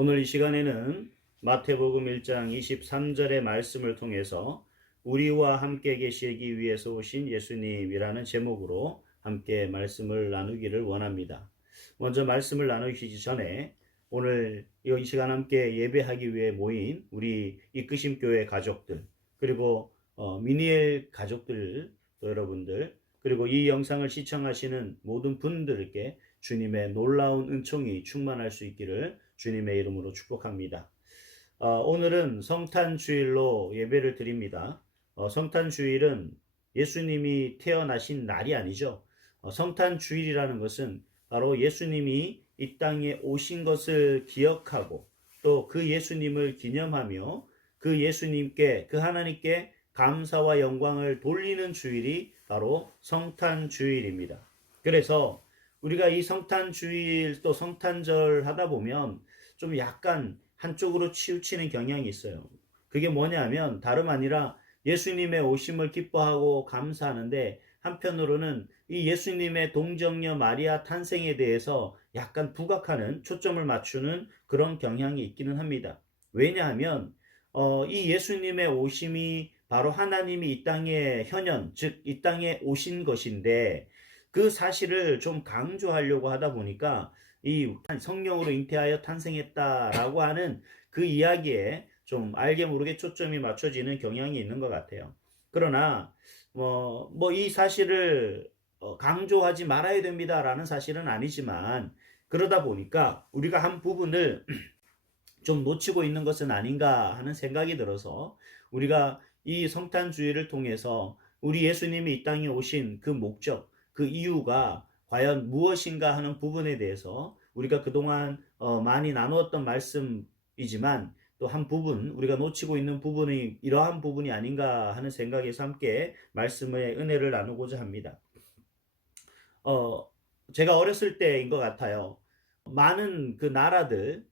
오늘 이 시간에는 마태복음 1장 23절의 말씀을 통해서 우리와 함께 계시기 위해서 오신 예수님이라는 제목으로 함께 말씀을 나누기를 원합니다. 먼저 말씀을 나누시기 전에 오늘 이 시간 함께 예배하기 위해 모인 우리 이끄심 교회 가족들, 그리고 미니엘 가족들, 또 여러분들, 그리고 이 영상을 시청하시는 모든 분들께 주님의 놀라운 은총이 충만할 수 있기를 주님의 이름으로 축복합니다. 오늘은 성탄주일로 예배를 드립니다. 성탄주일은 예수님이 태어나신 날이 아니죠. 성탄주일이라는 것은 바로 예수님이 이 땅에 오신 것을 기억하고 또 그 예수님을 기념하며 그 예수님께, 그 하나님께 감사와 영광을 돌리는 주일이 바로 성탄주일입니다. 그래서 우리가 이 성탄주일 또 성탄절 하다 보면 좀 약간 한쪽으로 치우치는 경향이 있어요. 그게 뭐냐면 다름 아니라 예수님의 오심을 기뻐하고 감사하는데 한편으로는 이 예수님의 동정녀 마리아 탄생에 대해서 약간 부각하는, 초점을 맞추는 그런 경향이 있기는 합니다. 왜냐하면 이 예수님의 오심이 바로 하나님이 이 땅에 현현, 즉 이 땅에 오신 것인데 그 사실을 좀 강조하려고 하다 보니까 이 성령으로 잉태하여 탄생했다라고 하는 그 이야기에 좀 알게 모르게 초점이 맞춰지는 경향이 있는 것 같아요. 그러나 이 사실을 강조하지 말아야 됩니다라는 사실은 아니지만, 그러다 보니까 우리가 한 부분을 좀 놓치고 있는 것은 아닌가 하는 생각이 들어서 우리가 이 성탄주의를 통해서 우리 예수님이 이 땅에 오신 그 목적, 그 이유가 과연 무엇인가 하는 부분에 대해서 우리가 그동안 많이 나누었던 말씀이지만 또 한 부분, 우리가 놓치고 있는 부분이 이러한 부분이 아닌가 하는 생각에서 함께 말씀의 은혜를 나누고자 합니다. 제가 어렸을 때인 것 같아요. 많은 그 나라들,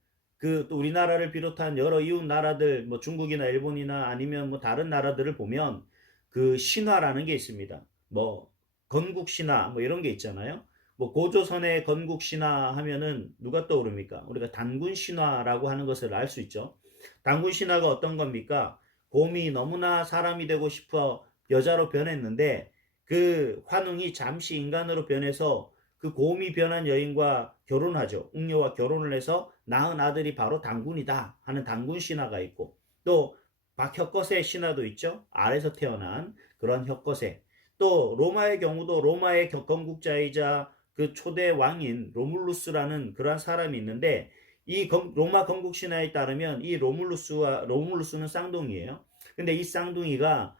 또 우리나라를 비롯한 여러 이웃 나라들, 뭐 중국이나 일본이나 아니면 뭐 다른 나라들을 보면 그 신화라는 게 있습니다. 뭐 건국 신화 뭐 이런 게 있잖아요. 뭐 고조선의 건국 신화 하면은 누가 떠오릅니까? 우리가 단군 신화라고 하는 것을 알 수 있죠. 단군 신화가 어떤 겁니까? 곰이 너무나 사람이 되고 싶어 여자로 변했는데 그 환웅이 잠시 인간으로 변해서 그 곰이 변한 여인과 결혼하죠. 웅녀와 결혼을 해서 낳은 아들이 바로 단군이다 하는 단군 신화가 있고, 또 박혁거세 신화도 있죠. 알에서 태어난 그런 혁거세. 또 로마의 경우도 로마의 건국자이자 그 초대 왕인 로물루스라는 그러한 사람이 있는데, 이 로마 건국 신화에 따르면 이 로물루스는 쌍둥이에요. 근데 이 쌍둥이가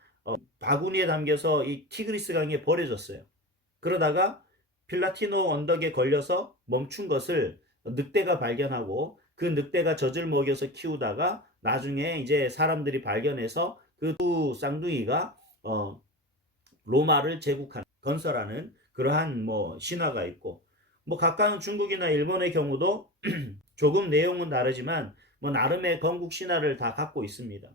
바구니에 담겨서 이 티그리스 강에 버려졌어요. 그러다가 필라티노 언덕에 걸려서 멈춘 것을 늑대가 발견하고 그 늑대가 젖을 먹여서 키우다가 나중에 이제 사람들이 발견해서 그 두 쌍둥이가 로마를 제국한, 건설하는 그러한 뭐 신화가 있고, 뭐 가까운 중국이나 일본의 경우도 조금 내용은 다르지만 뭐 나름의 건국 신화를 다 갖고 있습니다.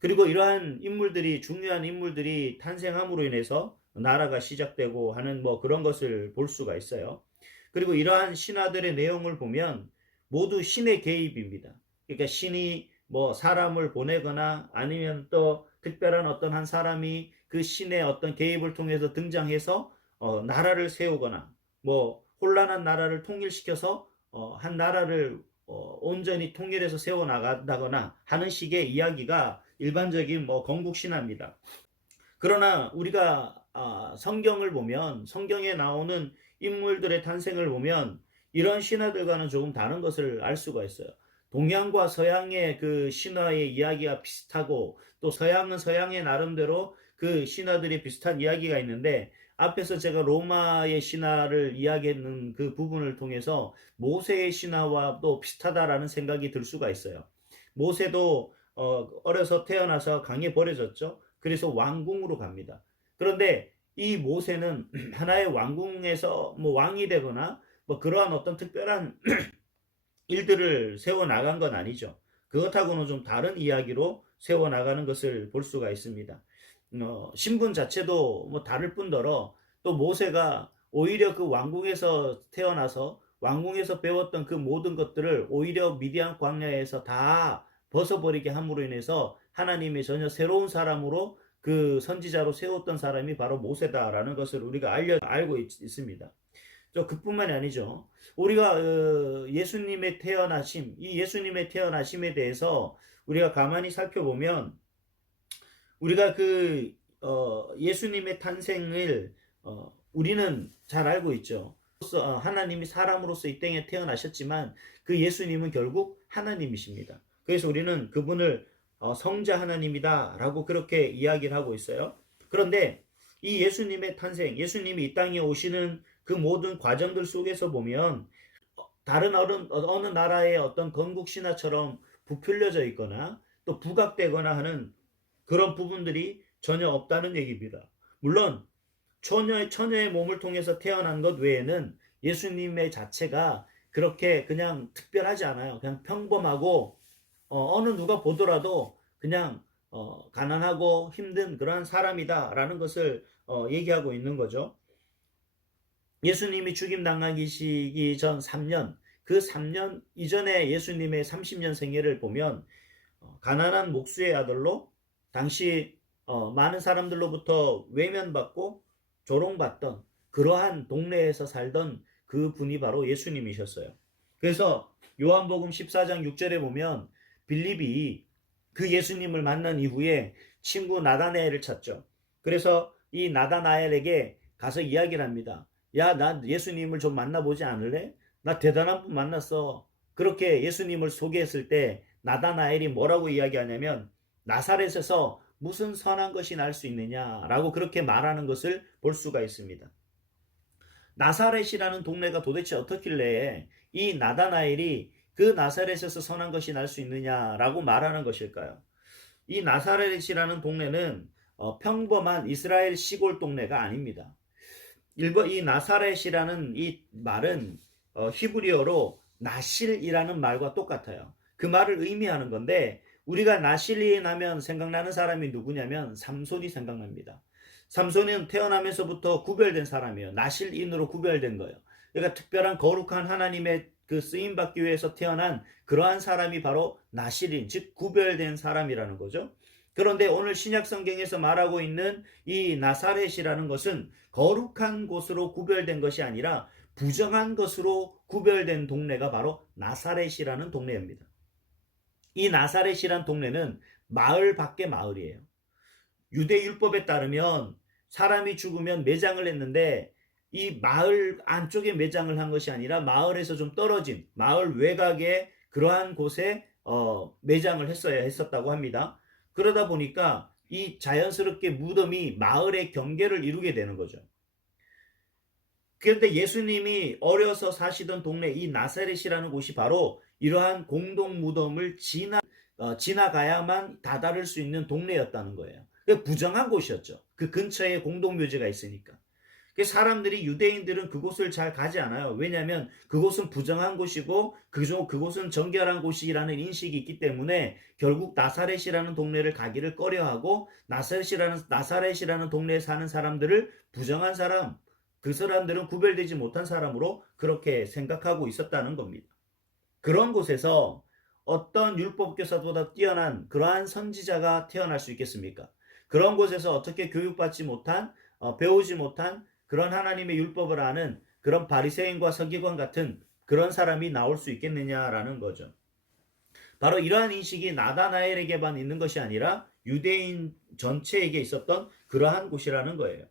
그리고 이러한 인물들이, 중요한 인물들이 탄생함으로 인해서 나라가 시작되고 하는 뭐 그런 것을 볼 수가 있어요. 그리고 이러한 신화들의 내용을 보면 모두 신의 개입입니다. 그러니까 신이 뭐 사람을 보내거나 아니면 또 특별한 어떤 한 사람이 그 신의 어떤 개입을 통해서 등장해서 나라를 세우거나 뭐 혼란한 나라를 통일시켜서 한 나라를 온전히 통일해서 세워나간다거나 하는 식의 이야기가 일반적인 뭐 건국 신화입니다. 그러나 우리가 성경을 보면, 성경에 나오는 인물들의 탄생을 보면 이런 신화들과는 조금 다른 것을 알 수가 있어요. 동양과 서양의 그 신화의 이야기가 비슷하고, 또 서양은 서양의 나름대로 그 신화들이 비슷한 이야기가 있는데, 앞에서 제가 로마의 신화를 이야기했는 그 부분을 통해서 모세의 신화와 또 비슷하다라는 생각이 들 수가 있어요. 모세도 어려서 태어나서 강에 버려졌죠. 그래서 왕궁으로 갑니다. 그런데 이 모세는 하나의 왕궁에서 뭐 왕이 되거나 뭐 그러한 어떤 특별한 일들을 세워나간 건 아니죠. 그것하고는 좀 다른 이야기로 세워나가는 것을 볼 수가 있습니다. 신분 자체도 뭐 다를 뿐더러 또 모세가 오히려 그 왕궁에서 태어나서 왕궁에서 배웠던 그 모든 것들을 오히려 미디안 광야에서 다 벗어버리게 함으로 인해서 하나님이 전혀 새로운 사람으로 그 선지자로 세웠던 사람이 바로 모세다라는 것을 우리가 알고 있습니다. 그뿐만이 아니죠. 우리가 예수님의 태어나심, 이 예수님의 태어나심에 대해서 우리가 가만히 살펴보면 우리가 예수님의 탄생을 우리는 잘 알고 있죠. 하나님이 사람으로서 이 땅에 태어나셨지만 그 예수님은 결국 하나님이십니다. 그래서 우리는 그분을 성자 하나님이다 라고 그렇게 이야기를 하고 있어요. 그런데 이 예수님의 탄생, 예수님이 이 땅에 오시는 그 모든 과정들 속에서 보면 다른 어느 나라의 어떤 건국 신화처럼 부풀려져 있거나 또 부각되거나 하는 그런 부분들이 전혀 없다는 얘기입니다. 물론 처녀의 몸을 통해서 태어난 것 외에는 예수님의 자체가 그렇게 그냥 특별하지 않아요. 그냥 평범하고 어느 누가 보더라도 그냥 가난하고 힘든 그러한 사람이다라는 것을 얘기하고 있는 거죠. 예수님이 죽임 당하시기 전 3년, 그 3년 이전에 예수님의 30년 생애를 보면 가난한 목수의 아들로 당시 많은 사람들로부터 외면받고 조롱받던 그러한 동네에서 살던 그 분이 바로 예수님이셨어요. 그래서 요한복음 14장 6절에 보면 빌립이 그 예수님을 만난 이후에 친구 나다나엘을 찾죠. 그래서 이 나다나엘에게 가서 이야기를 합니다. 야, 나 예수님을 좀 만나보지 않을래? 나 대단한 분 만났어. 그렇게 예수님을 소개했을 때 나다나엘이 뭐라고 이야기하냐면 나사렛에서 무슨 선한 것이 날 수 있느냐라고 그렇게 말하는 것을 볼 수가 있습니다. 나사렛이라는 동네가 도대체 어떻길래 이 나다나엘이 그 나사렛에서 선한 것이 날 수 있느냐라고 말하는 것일까요? 이 나사렛이라는 동네는 평범한 이스라엘 시골 동네가 아닙니다. 이 나사렛이라는 이 말은 히브리어로 나실이라는 말과 똑같아요. 그 말을 의미하는 건데 우리가 나실인 하면 생각나는 사람이 누구냐면 삼손이 생각납니다. 삼손은 태어나면서부터 구별된 사람이에요. 나실인으로 구별된 거예요. 그러니까 특별한 거룩한 하나님의 그 쓰임받기 위해서 태어난 그러한 사람이 바로 나실인, 즉 구별된 사람이라는 거죠. 그런데 오늘 신약 성경에서 말하고 있는 이 나사렛이라는 것은 거룩한 곳으로 구별된 것이 아니라 부정한 것으로 구별된 동네가 바로 나사렛이라는 동네입니다. 이 나사렛이란 동네는 마을 밖의 마을이에요. 유대 율법에 따르면 사람이 죽으면 매장을 했는데 이 마을 안쪽에 매장을 한 것이 아니라 마을에서 좀 떨어진 마을 외곽의 그러한 곳에 매장을 했었다고 합니다. 그러다 보니까 이 자연스럽게 무덤이 마을의 경계를 이루게 되는 거죠. 그런데 예수님이 어려서 사시던 동네 이 나사렛이라는 곳이 바로 이러한 공동 무덤을 지나가야만 다다를 수 있는 동네였다는 거예요. 부정한 곳이었죠. 그 근처에 공동묘지가 있으니까. 사람들이 유대인들은 그곳을 잘 가지 않아요. 왜냐하면 그곳은 부정한 곳이고 그곳은 정결한 곳이라는 인식이 있기 때문에 결국 나사렛이라는 동네를 가기를 꺼려하고 나사렛이라는 동네에 사는 사람들을 부정한 사람, 그 사람들은 구별되지 못한 사람으로 그렇게 생각하고 있었다는 겁니다. 그런 곳에서 어떤 율법교사보다 뛰어난 그러한 선지자가 태어날 수 있겠습니까? 그런 곳에서 어떻게 교육받지 못한 배우지 못한 그런 하나님의 율법을 아는 그런 바리새인과 서기관 같은 그런 사람이 나올 수 있겠느냐라는 거죠. 바로 이러한 인식이 나다나엘에게만 있는 것이 아니라 유대인 전체에게 있었던 그러한 곳이라는 거예요.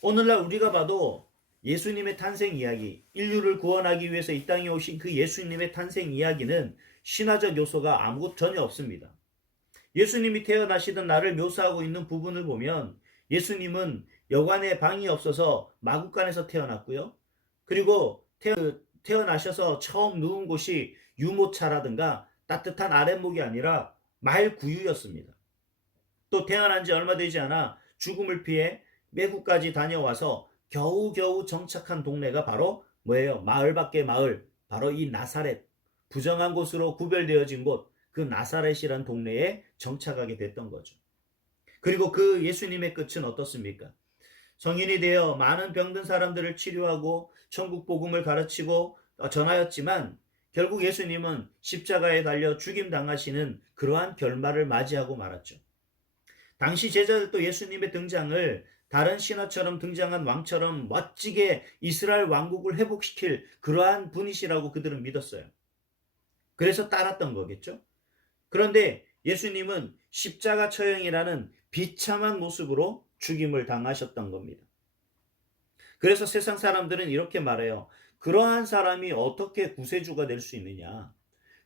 오늘날 우리가 봐도 예수님의 탄생 이야기, 인류를 구원하기 위해서 이 땅에 오신 그 예수님의 탄생 이야기는 신화적 요소가 아무것도 전혀 없습니다. 예수님이 태어나시던 날을 묘사하고 있는 부분을 보면 예수님은 여관에 방이 없어서 마구간에서 태어났고요. 그리고 태어나셔서 처음 누운 곳이 유모차라든가 따뜻한 아랫목이 아니라 말구유였습니다. 또 태어난 지 얼마 되지 않아 죽음을 피해 외국까지 다녀와서 겨우겨우 정착한 동네가 바로 뭐예요? 마을 밖의 마을, 바로 이 나사렛, 부정한 곳으로 구별되어진 곳, 그 나사렛이란 동네에 정착하게 됐던 거죠. 그리고 그 예수님의 끝은 어떻습니까? 성인이 되어 많은 병든 사람들을 치료하고 천국 복음을 가르치고 전하였지만 결국 예수님은 십자가에 달려 죽임 당하시는 그러한 결말을 맞이하고 말았죠. 당시 제자들도 예수님의 등장을 다른 신화처럼 등장한 왕처럼 멋지게 이스라엘 왕국을 회복시킬 그러한 분이시라고 그들은 믿었어요. 그래서 따랐던 거겠죠. 그런데 예수님은 십자가 처형이라는 비참한 모습으로 죽임을 당하셨던 겁니다. 그래서 세상 사람들은 이렇게 말해요. 그러한 사람이 어떻게 구세주가 될 수 있느냐?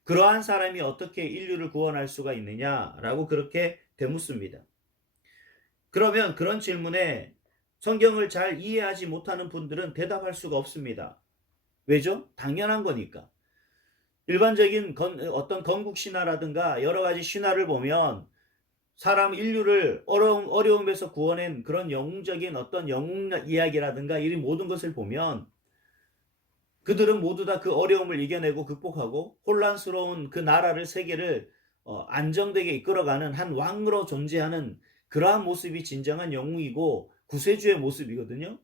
그러한 사람이 어떻게 인류를 구원할 수가 있느냐라고 그렇게 되묻습니다. 그러면 그런 질문에 성경을 잘 이해하지 못하는 분들은 대답할 수가 없습니다. 왜죠? 당연한 거니까. 일반적인 어떤 건국 신화라든가 여러 가지 신화를 보면 사람 인류를 어려움에서 구원한 그런 영웅적인 어떤 영웅 이야기라든가 이 모든 것을 보면 그들은 모두 다 그 어려움을 이겨내고 극복하고 혼란스러운 그 나라를 세계를 안정되게 이끌어가는 한 왕으로 존재하는 그러한 모습이 진정한 영웅이고 구세주의 모습이거든요.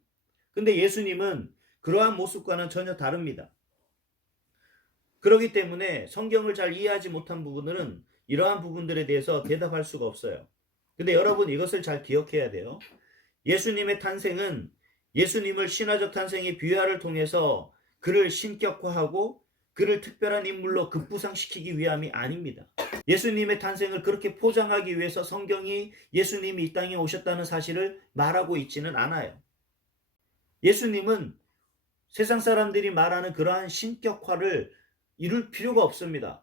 근데 예수님은 그러한 모습과는 전혀 다릅니다. 그렇기 때문에 성경을 잘 이해하지 못한 부분들은 이러한 부분들에 대해서 대답할 수가 없어요. 근데 여러분 이것을 잘 기억해야 돼요. 예수님의 탄생은 예수님을 신화적 탄생의 비유화를 통해서 그를 신격화하고 그를 특별한 인물로 급부상시키기 위함이 아닙니다. 예수님의 탄생을 그렇게 포장하기 위해서 성경이 예수님이 이 땅에 오셨다는 사실을 말하고 있지는 않아요. 예수님은 세상 사람들이 말하는 그러한 신격화를 이룰 필요가 없습니다.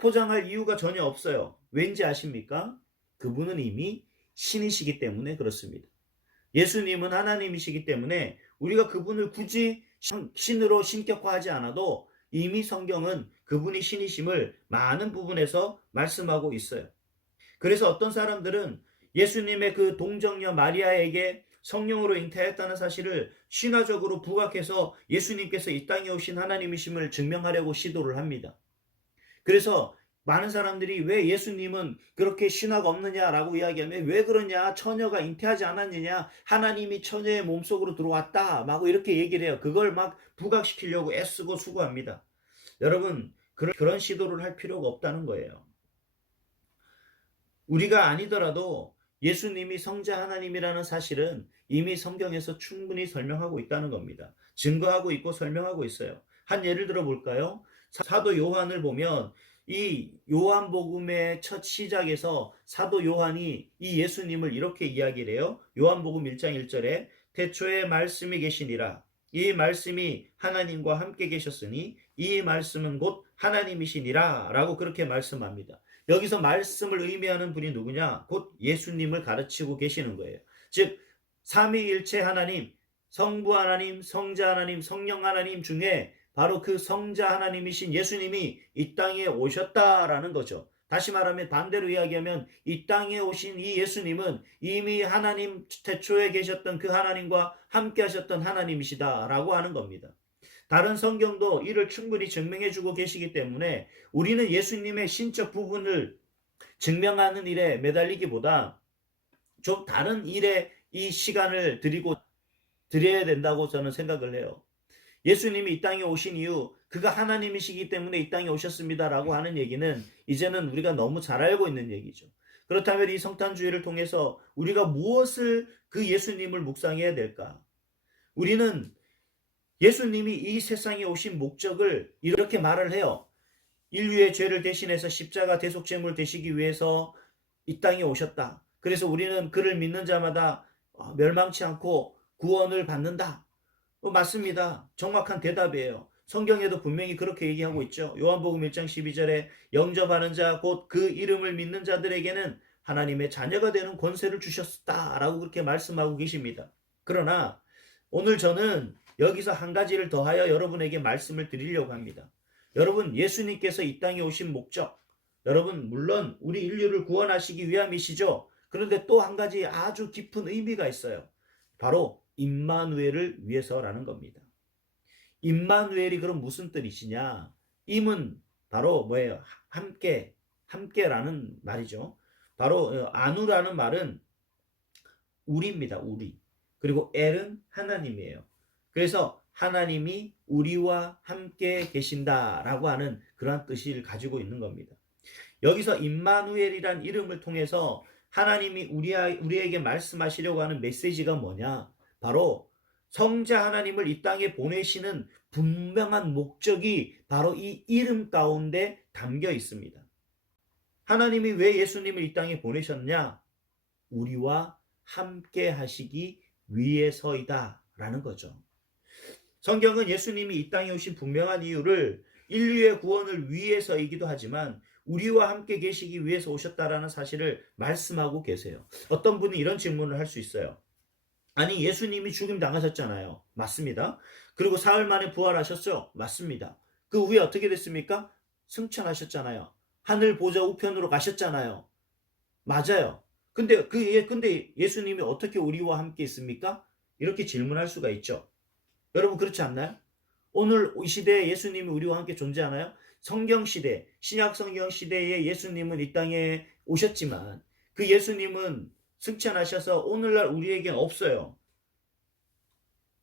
포장할 이유가 전혀 없어요. 왠지 아십니까? 그분은 이미 신이시기 때문에 그렇습니다. 예수님은 하나님이시기 때문에 우리가 그분을 굳이 신으로 신격화하지 않아도 이미 성경은 그분이 신이심을 많은 부분에서 말씀하고 있어요. 그래서 어떤 사람들은 예수님의 그 동정녀 마리아에게 성령으로 잉태했다는 사실을 신화적으로 부각해서 예수님께서 이 땅에 오신 하나님이심을 증명하려고 시도를 합니다. 그래서 많은 사람들이 왜 예수님은 그렇게 신화가 없느냐라고 이야기하면 왜 그러냐, 처녀가 잉태하지 않았느냐, 하나님이 처녀의 몸속으로 들어왔다 막 이렇게 얘기를 해요. 그걸 막 부각시키려고 애쓰고 수고합니다. 여러분 그런 시도를 할 필요가 없다는 거예요. 우리가 아니더라도 예수님이 성자 하나님이라는 사실은 이미 성경에서 충분히 설명하고 있다는 겁니다. 증거하고 있고 설명하고 있어요. 한 예를 들어 볼까요? 사도 요한을 보면 이 요한복음의 첫 시작에서 사도 요한이 이 예수님을 이렇게 이야기를 해요. 요한복음 1장 1절에 태초에 말씀이 계시니라. 이 말씀이 하나님과 함께 계셨으니 이 말씀은 곧 하나님이시니라 라고 그렇게 말씀합니다. 여기서 말씀을 의미하는 분이 누구냐? 곧 예수님을 가르치고 계시는 거예요. 즉 삼위일체 하나님, 성부 하나님, 성자 하나님, 성령 하나님 중에 바로 그 성자 하나님이신 예수님이 이 땅에 오셨다라는 거죠. 다시 말하면 반대로 이야기하면 이 땅에 오신 이 예수님은 이미 하나님 태초에 계셨던 그 하나님과 함께 하셨던 하나님이시다라고 하는 겁니다. 다른 성경도 이를 충분히 증명해주고 계시기 때문에 우리는 예수님의 신적 부분을 증명하는 일에 매달리기보다 좀 다른 일에 이 시간을 드려야 된다고 저는 생각을 해요. 예수님이 이 땅에 오신 이유 그가 하나님이시기 때문에 이 땅에 오셨습니다라고 하는 얘기는 이제는 우리가 너무 잘 알고 있는 얘기죠. 그렇다면 이 성탄주의를 통해서 우리가 무엇을 그 예수님을 묵상해야 될까? 우리는 예수님이 이 세상에 오신 목적을 이렇게 말을 해요. 인류의 죄를 대신해서 십자가 대속제물 되시기 위해서 이 땅에 오셨다. 그래서 우리는 그를 믿는 자마다 멸망치 않고 구원을 받는다. 맞습니다. 정확한 대답이에요. 성경에도 분명히 그렇게 얘기하고 있죠. 요한복음 1장 12절에 영접하는 자 곧 그 이름을 믿는 자들에게는 하나님의 자녀가 되는 권세를 주셨다라고 그렇게 말씀하고 계십니다. 그러나 오늘 저는 여기서 한 가지를 더하여 여러분에게 말씀을 드리려고 합니다. 여러분 예수님께서 이 땅에 오신 목적, 여러분 물론 우리 인류를 구원하시기 위함이시죠. 그런데 또 한 가지 아주 깊은 의미가 있어요. 바로 임마누엘을 위해서라는 겁니다. 임마누엘이 그럼 무슨 뜻이냐? 임은 바로 뭐예요? 함께라는 말이죠. 바로 아누라는 말은 우리입니다. 우리. 그리고 엘은 하나님이에요. 그래서 하나님이 우리와 함께 계신다라고 하는 그러한 뜻을 가지고 있는 겁니다. 여기서 임마누엘이란 이름을 통해서 하나님이 우리에게 말씀하시려고 하는 메시지가 뭐냐? 바로 성자 하나님을 이 땅에 보내시는 분명한 목적이 바로 이 이름 가운데 담겨 있습니다. 하나님이 왜 예수님을 이 땅에 보내셨냐? 우리와 함께 하시기 위해서이다 라는 거죠. 성경은 예수님이 이 땅에 오신 분명한 이유를 인류의 구원을 위해서이기도 하지만 우리와 함께 계시기 위해서 오셨다라는 사실을 말씀하고 계세요. 어떤 분이 이런 질문을 할 수 있어요. 아니, 예수님이 죽임 당하셨잖아요. 맞습니다. 그리고 사흘 만에 부활하셨죠? 맞습니다. 그 후에 어떻게 됐습니까? 승천하셨잖아요. 하늘 보좌 우편으로 가셨잖아요. 맞아요. 근데 예수님이 어떻게 우리와 함께 있습니까? 이렇게 질문할 수가 있죠. 여러분 그렇지 않나요? 오늘 이 시대에 예수님이 우리와 함께 존재하나요? 성경 시대, 신약 성경 시대에 예수님은 이 땅에 오셨지만 그 예수님은 승천하셔서 오늘날 우리에겐 없어요.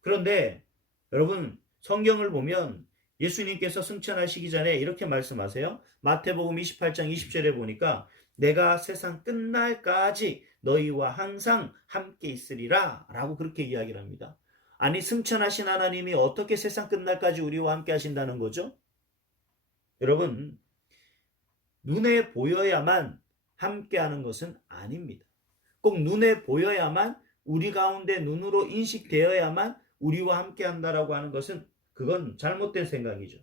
그런데 여러분 성경을 보면 예수님께서 승천하시기 전에 이렇게 말씀하세요. 마태복음 28장 20절에 보니까 내가 세상 끝날까지 너희와 항상 함께 있으리라 라고 그렇게 이야기를 합니다. 아니, 승천하신 하나님이 어떻게 세상 끝날까지 우리와 함께 하신다는 거죠? 여러분, 눈에 보여야만 함께 하는 것은 아닙니다. 꼭 눈에 보여야만 우리 가운데 눈으로 인식되어야만 우리와 함께 한다라고 하는 것은 그건 잘못된 생각이죠.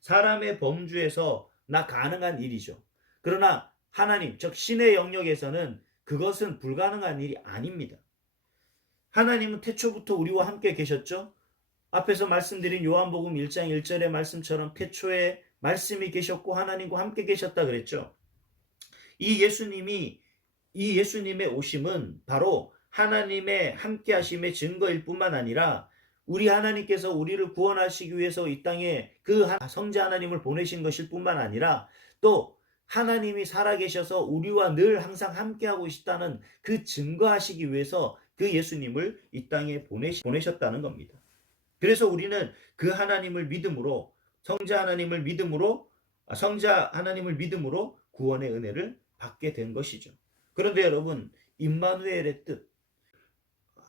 사람의 범주에서 가능한 일이죠. 그러나 하나님, 즉 신의 영역에서는 그것은 불가능한 일이 아닙니다. 하나님은 태초부터 우리와 함께 계셨죠. 앞에서 말씀드린 요한복음 1장 1절의 말씀처럼 태초에 말씀이 계셨고 하나님과 함께 계셨다 그랬죠. 이 예수님의 오심은 바로 하나님의 함께 하심의 증거일 뿐만 아니라 우리 하나님께서 우리를 구원하시기 위해서 이 땅에 그 성자 하나님을 보내신 것일 뿐만 아니라 또 하나님이 살아계셔서 우리와 늘 항상 함께하고 있다는 그 증거하시기 위해서 그 예수님을 이 땅에 보내셨다는 겁니다. 그래서 우리는 그 하나님을 믿음으로 성자 하나님을 믿음으로 구원의 은혜를 받게 된 것이죠. 그런데 여러분, 임마누엘의 뜻,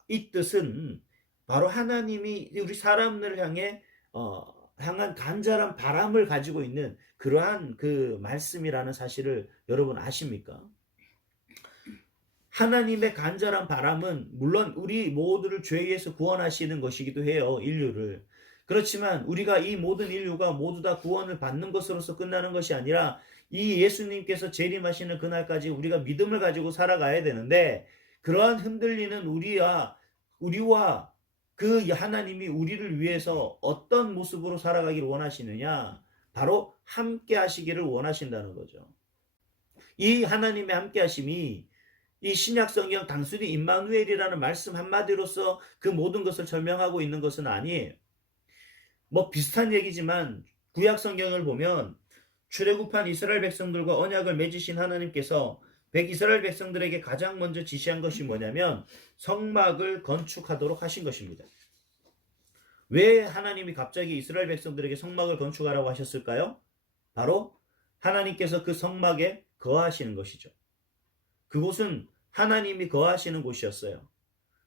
이 뜻은 바로 하나님이 우리 사람을 향한 간절한 바람을 가지고 있는 그러한 그 말씀이라는 사실을 여러분 아십니까? 하나님의 간절한 바람은 물론 우리 모두를 죄에서 구원하시는 것이기도 해요. 인류를. 그렇지만 우리가 이 모든 인류가 모두 다 구원을 받는 것으로서 끝나는 것이 아니라 이 예수님께서 재림하시는 그날까지 우리가 믿음을 가지고 살아가야 되는데 그러한 흔들리는 우리와 그 하나님이 우리를 위해서 어떤 모습으로 살아가기를 원하시느냐? 바로 함께 하시기를 원하신다는 거죠. 이 하나님의 함께 하심이 이 신약 성경 단순히 임마누엘이라는 말씀 한마디로서 그 모든 것을 설명하고 있는 것은 아니에요. 비슷한 얘기지만 구약 성경을 보면 출애굽한 이스라엘 백성들과 언약을 맺으신 하나님께서 이스라엘 백성들에게 가장 먼저 지시한 것이 뭐냐면 성막을 건축하도록 하신 것입니다. 왜 하나님이 갑자기 이스라엘 백성들에게 성막을 건축하라고 하셨을까요? 바로 하나님께서 그 성막에 거하시는 것이죠. 그곳은 하나님이 거하시는 곳이었어요.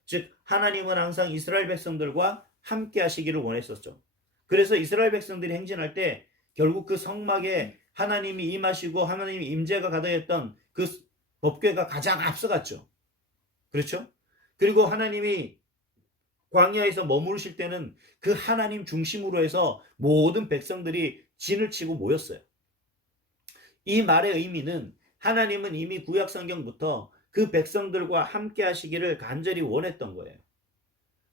즉 하나님은 항상 이스라엘 백성들과 함께 하시기를 원했었죠. 그래서 이스라엘 백성들이 행진할 때 결국 그 성막에 하나님이 임하시고 하나님의 임재가 가득했던 그 법궤가 가장 앞서갔죠. 그렇죠? 그리고 하나님이 광야에서 머무르실 때는 그 하나님 중심으로 해서 모든 백성들이 진을 치고 모였어요. 이 말의 의미는 하나님은 이미 구약 성경부터 그 백성들과 함께 하시기를 간절히 원했던 거예요.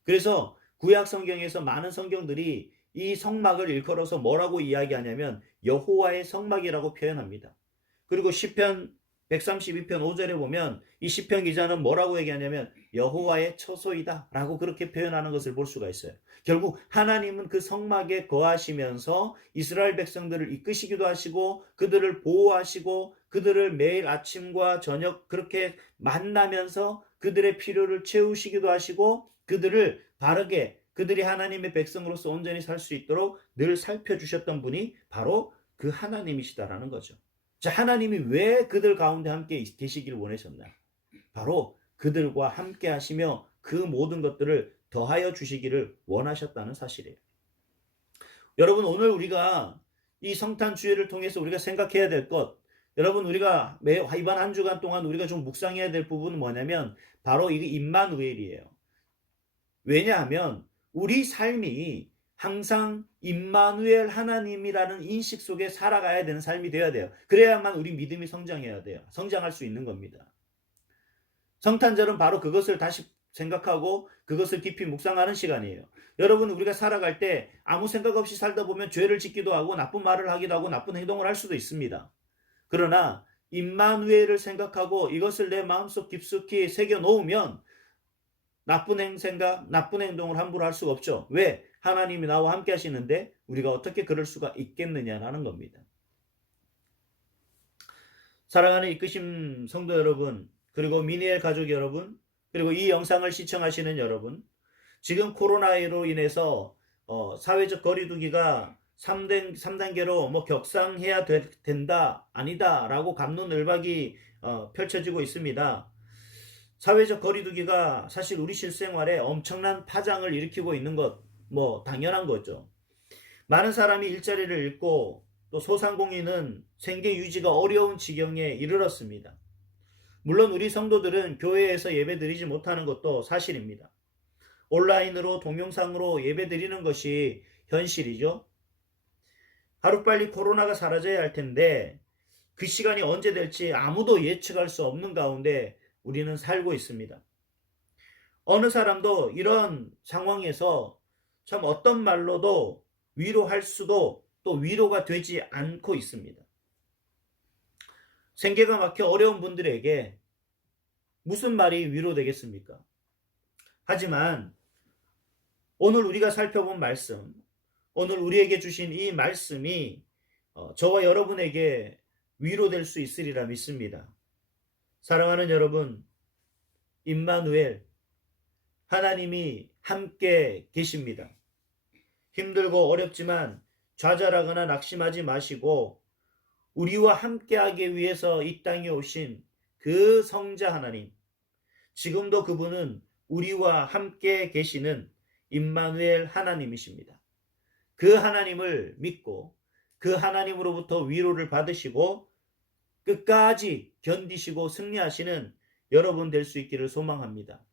그래서 구약 성경에서 많은 성경들이 이 성막을 일컬어서 뭐라고 이야기하냐면 여호와의 성막이라고 표현합니다. 그리고 시편 132편 5절에 보면 이 시편 기자는 뭐라고 얘기하냐면 여호와의 처소이다 라고 그렇게 표현하는 것을 볼 수가 있어요. 결국 하나님은 그 성막에 거하시면서 이스라엘 백성들을 이끄시기도 하시고 그들을 보호하시고 그들을 매일 아침과 저녁 그렇게 만나면서 그들의 필요를 채우시기도 하시고 그들을 바르게 그들이 하나님의 백성으로서 온전히 살 수 있도록 늘 살펴주셨던 분이 바로 그 하나님이시다라는 거죠. 자, 하나님이 왜 그들 가운데 함께 계시길 원하셨나? 바로 그들과 함께 하시며 그 모든 것들을 더하여 주시기를 원하셨다는 사실이에요. 여러분, 오늘 우리가 이 성탄 주일을 통해서 우리가 생각해야 될 것, 여러분, 우리가 이번 한 주간 동안 우리가 좀 묵상해야 될 부분은 뭐냐면 바로 이게 임마누엘이에요. 왜냐하면 우리 삶이 항상 임마누엘 하나님이라는 인식 속에 살아가야 되는 삶이 되어야 돼요. 그래야만 우리 믿음이 성장해야 돼요. 성장할 수 있는 겁니다. 성탄절은 바로 그것을 다시 생각하고 그것을 깊이 묵상하는 시간이에요. 여러분, 우리가 살아갈 때 아무 생각 없이 살다 보면 죄를 짓기도 하고 나쁜 말을 하기도 하고 나쁜 행동을 할 수도 있습니다. 그러나 임마누엘을 생각하고 이것을 내 마음속 깊숙이 새겨 놓으면 나쁜 생각, 나쁜 행동을 함부로 할 수가 없죠. 왜? 하나님이 나와 함께 하시는데 우리가 어떻게 그럴 수가 있겠느냐라는 겁니다. 사랑하는 이끄심 성도 여러분, 그리고 미니엘 가족 여러분, 그리고 이 영상을 시청하시는 여러분, 지금 코로나로 인해서 사회적 거리두기가 3단계로 격상해야 된다, 아니다 라고 갑론을박이 펼쳐지고 있습니다. 사회적 거리두기가 사실 우리 실생활에 엄청난 파장을 일으키고 있는 것, 당연한 거죠. 많은 사람이 일자리를 잃고 또 소상공인은 생계 유지가 어려운 지경에 이르렀습니다. 물론 우리 성도들은 교회에서 예배드리지 못하는 것도 사실입니다. 온라인으로 동영상으로 예배드리는 것이 현실이죠. 하루빨리 코로나가 사라져야 할 텐데 그 시간이 언제 될지 아무도 예측할 수 없는 가운데 우리는 살고 있습니다. 어느 사람도 이런 상황에서 참 어떤 말로도 위로할 수도 또 위로가 되지 않고 있습니다. 생계가 막혀 어려운 분들에게 무슨 말이 위로되겠습니까? 하지만 오늘 우리가 살펴본 말씀, 오늘 우리에게 주신 이 말씀이 저와 여러분에게 위로될 수 있으리라 믿습니다. 사랑하는 여러분, 임마누엘, 하나님이 함께 계십니다. 힘들고 어렵지만 좌절하거나 낙심하지 마시고 우리와 함께하기 위해서 이 땅에 오신 그 성자 하나님, 지금도 그분은 우리와 함께 계시는 임마누엘 하나님이십니다. 그 하나님을 믿고 그 하나님으로부터 위로를 받으시고 끝까지 견디시고 승리하시는 여러분 될 수 있기를 소망합니다.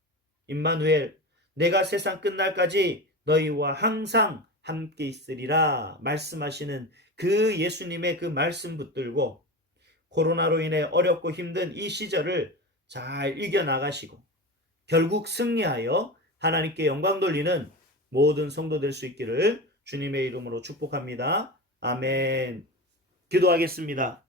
임마누엘, 내가 세상 끝날까지 너희와 항상 함께 있으리라 말씀하시는 그 예수님의 그 말씀 붙들고 코로나로 인해 어렵고 힘든 이 시절을 잘 이겨나가시고 결국 승리하여 하나님께 영광 돌리는 모든 성도 될 수 있기를 주님의 이름으로 축복합니다. 아멘. 기도하겠습니다.